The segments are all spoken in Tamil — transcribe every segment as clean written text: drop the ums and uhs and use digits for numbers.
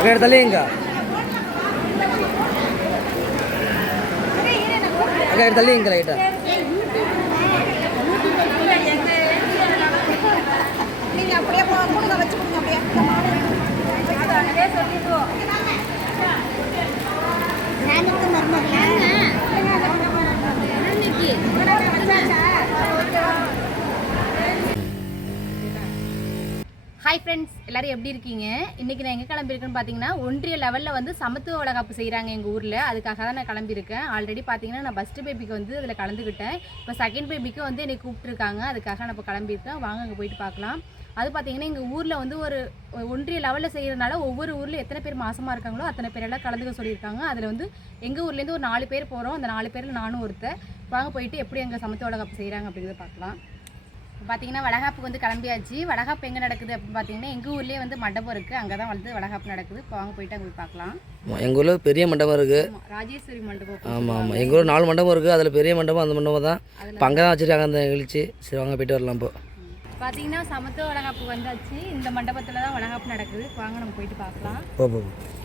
அக்கா தள்ளிங்க அக்கா தள்ளிங்க லைட்டா. நீங்க அப்படியே கொடுங்க வச்சு கொடுங்க அப்படியே சொல்லிடுவோம். ஹாய் ஃப்ரெண்ட்ஸ், எல்லோரும் எப்படி இருக்கீங்க? இன்றைக்கி நான் எங்கே கிளம்பியிருக்கேன்னு பார்த்தீங்கன்னா, ஒன்றிய லெவலில் வந்து சமத்துவ வளகாப்பு செய்கிறாங்க எங்கள் ஊரில். அதுக்காக தான் நான் கிளம்பியிருக்கேன். ஆல்ரெடி பார்த்தீங்கன்னா நான் ஃபஸ்ட்டு பேபிக்கு வந்து அதில் கலந்துக்கிட்டேன். இப்போ செகண்ட் பேபிக்கு வந்து என்னை கூப்பிட்ருக்காங்க. அதுக்காக நான் இப்போ கிளம்பியிருக்கேன். வாங்க அங்கே போயிட்டு பார்க்கலாம். அது பார்த்தீங்கன்னா எங்கள் ஊரில் வந்து ஒரு ஒன்றிய லெவலில் செய்கிறதுனால ஒவ்வொரு ஊரில் எத்தனை பேர் மாசமாக இருக்காங்களோ அத்தனை பேரெல்லாம் கலந்துக்க சொல்லியிருக்காங்க. அதில் வந்து எங்கள் ஊர்லேருந்து ஒரு 4 பேர் போகிறோம். அந்த 4 பேரில் நானும் ஒருத்தர். வாங்க போயிட்டு எப்படி எங்கள் சமத்துவ வளகாப்பு செய்கிறாங்க அப்படிங்கிறத பார்க்கலாம். பார்த்தீங்கன்னா வளகாப்புக்கு வந்து கிளம்பியாச்சு. வளகாப்பு எங்கே நடக்குது அப்படின்னு பார்த்தீங்கன்னா எங்கள் ஊர்லேயே வந்து மண்டபம் இருக்குது. அங்கே தான் வந்து வளகாப்பு நடக்குது. இப்போ வாங்க போயிட்டு அங்கே போய் பார்க்கலாம். எங்கள் ஊரில் பெரிய மண்டபம் இருக்குது. ராஜேஸ்வரி மண்டபம். ஆமாம் எங்கள் ஊரில் 4 மண்டபம் இருக்குது. அதில் பெரிய மண்டபம் அந்த மண்டபம் தான். இப்போ அங்கே தான் வச்சுருக்காங்க அந்த நிகழ்ச்சி. சரி வாங்க போயிட்டு வரலாம். இப்போ பார்த்தீங்கன்னா சமத்துவ வளகாப்பு வந்தாச்சு. இந்த மண்டபத்தில் தான் வளகாப்பு நடக்குது. வாங்க நம்ம போயிட்டு பார்க்கலாம். போ. வாங்க.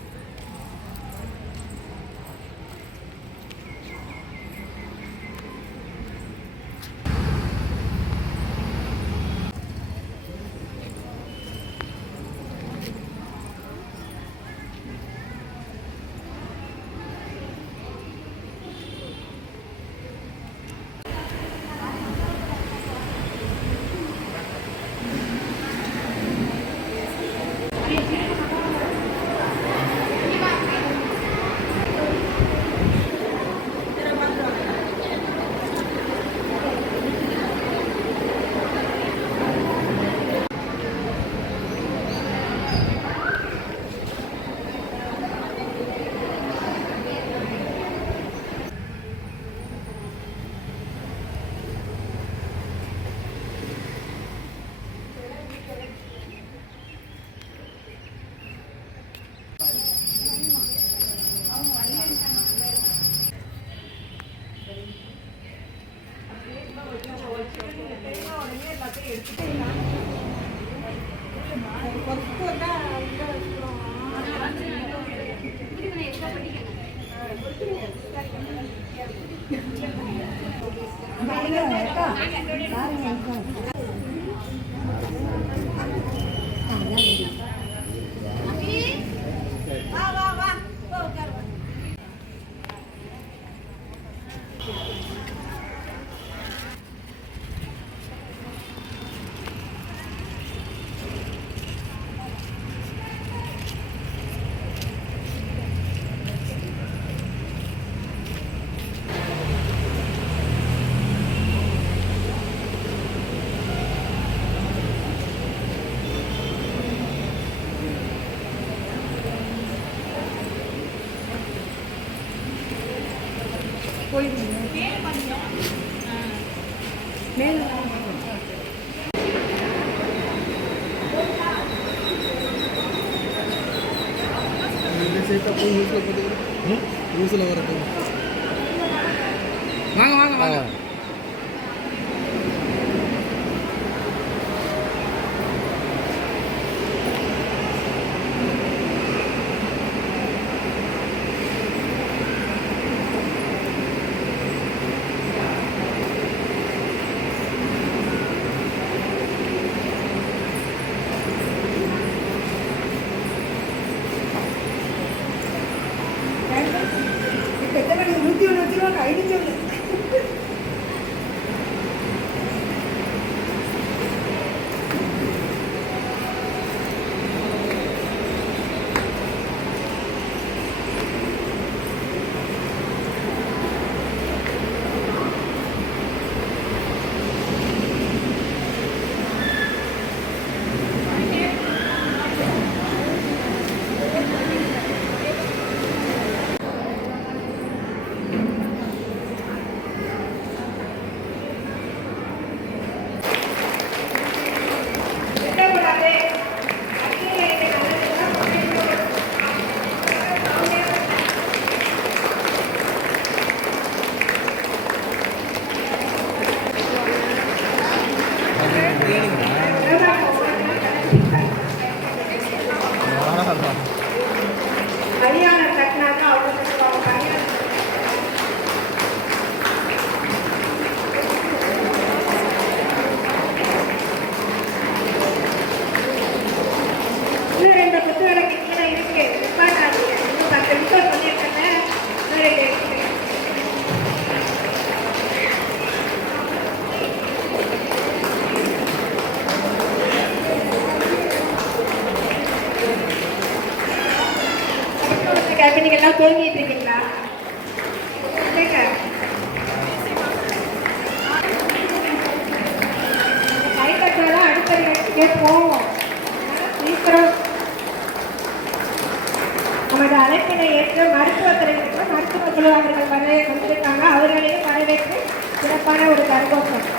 கரகோஷம்.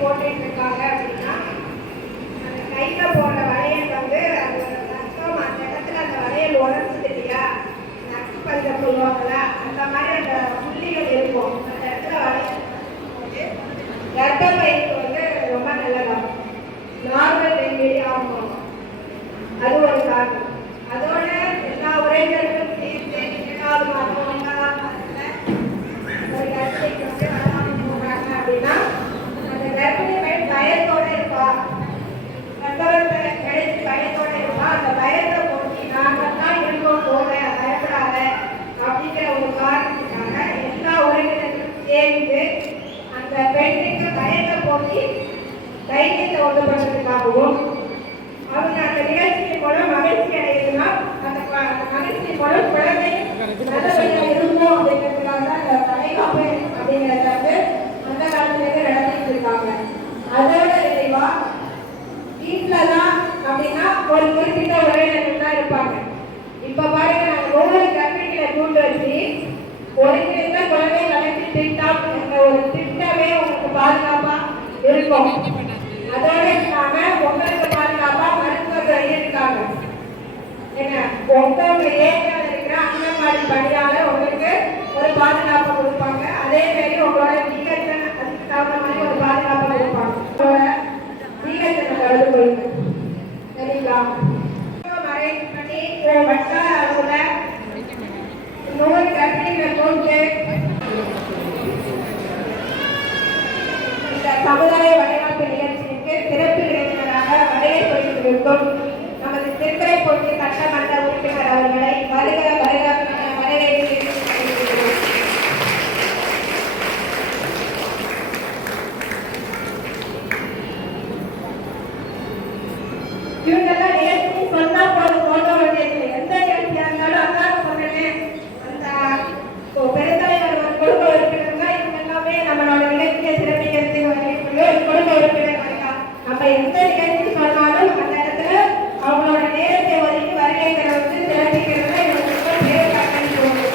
போட்டுட்டு இருக்காங்க அப்படின்னா அந்த கையில போடுற வளையல் வந்து அது ஒரு நஷ்டம். அந்த இடத்துல அந்த வளையல் உடஞ்சிட்டு இல்லையா, நக்கு பஞ்சம் சொல்லுவாங்களா, அந்த மாதிரி அந்த புள்ளிகள் இருக்கும். அந்த இடத்துல வளையல் கர்ப்பப்பைக்கு வந்து ரொம்ப நல்லதாகும். நார்மல் டெலிவரி ஆகும். அது ஒரு காரணம். அதோட எல்லா உரைகளுக்கும் சேர்த்து 7வது மாதம் 9ஆம் மாதத்துல ஒரு கர்ப்பிணிக்கு வந்து வளர்ந்து போடுறாங்க அப்படின்னா அந்த கர்ப்பிணி பெண் பயத்தோட இருப்பா, கர்ப்பத்தை கிடைச்சி பயத்தோட இருப்பா. அந்த பயத்தை போட்டி நாங்கள் தான் இருக்கோம் போகிறேன் பயப்படாத அப்படிங்கிற ஒரு காரணத்துக்காக எல்லா உரைகளுக்கும் சேர்ந்து அந்த பெண்ணுக்கு பயத்தை போட்டி தைரியத்தை உண்டு பண்ணுறதுக்காகவும் அவங்க அந்த நிகழ்ச்சியின் மூலம் மகிழ்ச்சி அடையுதுன்னா அந்த மகிழ்ச்சி மூலம் குழந்தை நல்லபடியாக இருக்கும் அப்படிங்கிறதுக்காக தான் அந்த தலைகாப்பு அப்படிங்கிறத வந்து அந்த காலத்துலேருந்து நடத்திட்டு இருக்காங்க. அதோட விளைவா வீட்டில் தான் அப்படின்னா ஒரு குறிப்பிட்ட உறவினர்கள் தான் இருப்பாங்க. இப்போ பாருங்க, நாங்கள் ஒவ்வொரு கர்ப்பிணிகளை கூண்டு வச்சு ஒருங்கிணைந்த குழந்தை வளர்ச்சி திட்டம் என்ற ஒரு திட்டமே உங்களுக்கு பாதுகாப்பா இருக்கும். அதோட இல்லாம உங்களுக்கு பாதுகாப்பா மருத்துவர்கள் இருக்காங்க. என்ன உங்க ஏரியாவில் இருக்கிற அங்கன்வாடி பணியாளர் உங்களுக்கு ஒரு பாதுகாப்பு கொடுப்பாங்க. அதே மாதிரி உங்களோட ஜிஹெச்என் அதுக்கு தகுந்த மாதிரி ஒரு பாதுகாப்பு கொடுப்பாங்க. உங்களோட ஜிஹெச்என் கலந்து கொள்ளுங்க, சரிங்களா? மறை பண்ணி வட்டார அளவுல 100 கர்ப்பிணிகளை கொண்டு இந்த சமுதாய வழிகாட்டு நிகழ்ச்சிக்கு சிறப்பு விருந்தினராக வருகை புரிந்திருக்கும் நமது திருத்துறைப்பூண்டி சட்டமன்ற உறுப்பினர் அவர்களை வருக வருக வரவேற்று இவங்கெல்லாம் நிகழ்ச்சி சொன்னா போதும் போக வேண்டியது. எந்த நிகழ்ச்சியாக இருந்தாலும் அதான் சொன்னேன், அந்த பெருந்தலைவர் குடும்ப உறுப்பினருங்க இவங்க எல்லாமே நம்மளோட நிகழ்ச்சியை சிறப்பிக்கிறதுக்கு வரக்கூடிய குடும்ப உறுப்பினர் வரலாம். நம்ம எந்த நிகழ்ச்சி சொன்னாலும் அந்த இடத்துல அவங்களோட நேரத்தை ஒதுக்கி வருகைகளை வந்து சிறப்பிக்கிறதுல இவங்களுக்கு பேர் காட்டி போகுது.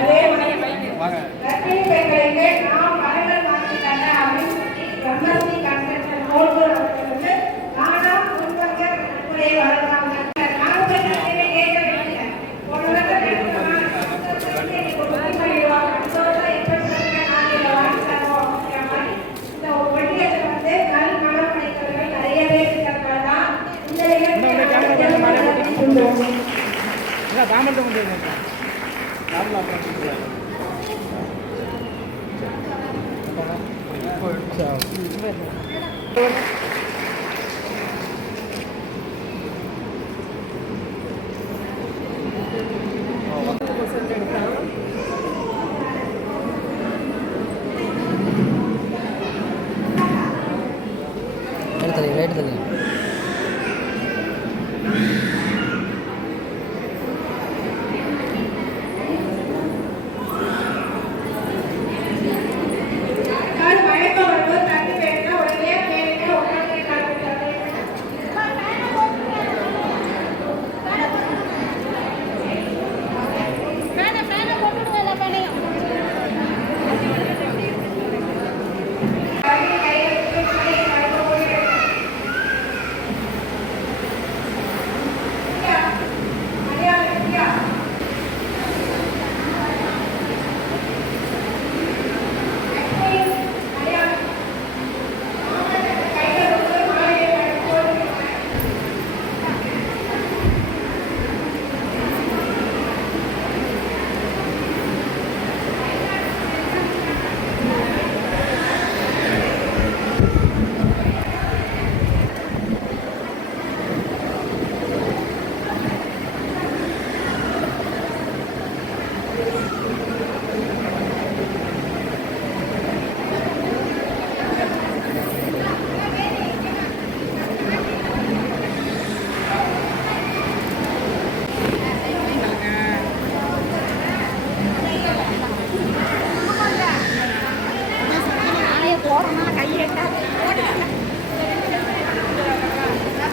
அதே மாதிரி கர்ப்பிணி பெண்களுக்கு நாம் மரங்கள் வாங்கி தர அப்படின்னு சொல்லி எம்எஸ்சி கன்சல்டன் மோல்கூர் அவர்கள் வந்து நானா முன்வங்க நன்முறையை வழங்குவாங்க. ரைட்டு தள்ளி யாராவது மயக்கம் வரும்போது தண்ணி வேணும்னா உடனே கேளுங்க, உடனே காமிச்சாங்க.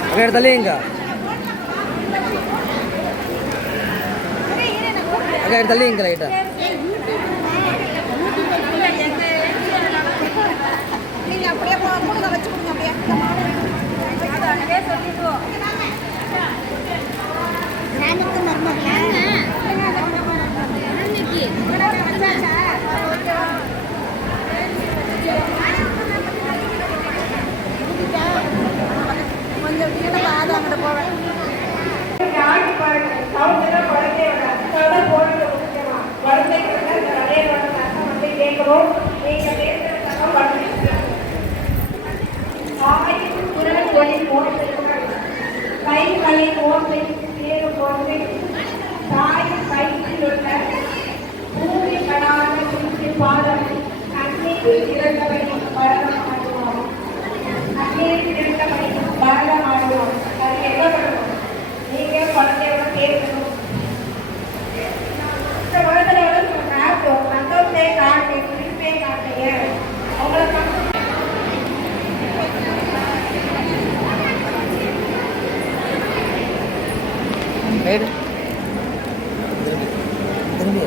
அக்கா தள்ளிங்க அக்கா தள்ளிங்க ரைட்டா நீங்க அப்படியே கொடுங்க, வச்சு கொடுங்க. அப்படியே சொல்லிடுவோம். கொஞ்சம் கீழே பாது அங்கிட்ட போவேன். கைகளின் ஓசைக்கு சேரும்போது தாய் கையில் உள்ள பூமிப்படாத குச்சி பாதம் அன்னையில் இறந்தவை பரதமாடுவோம். அன்னையில் இறந்தவை பரதமாடுவோம். அது என்ன பண்ணணும்? நீங்க குழந்தையோட பேசணும். இந்த குழந்தையோட சந்தோஷத்தை காட்டு, குறிப்பே காட்டுங்க. அவங்களை ரைடு திரும்பி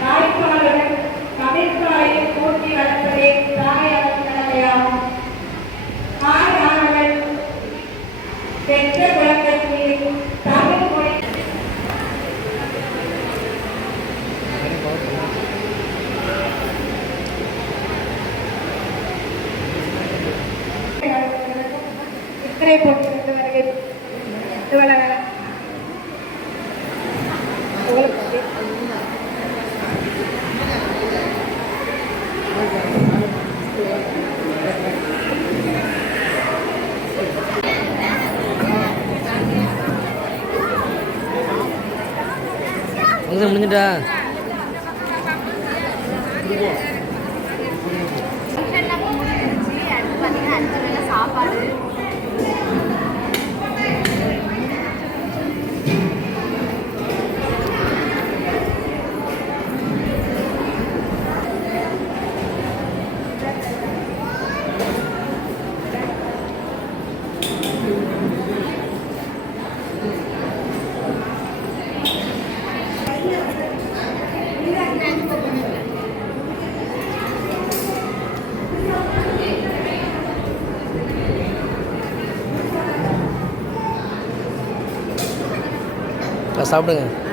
தாய்ப்பாலுடன் தமிழ்த்தாயை கூட்டி வளர்ப்பதே தாயார் கடமையாகும். தாயானவள் பெற்ற குழந்தைக்கு தமிழ் மொழி இத்தனை போட்டிருந்து வருகிறது. ஃபங்க்ஷன் முடிஞ்சிட்டா அடுத்து பார்த்தீங்கன்னா 5 வேளை சாப்பாடு. சாப்பிடுங்க.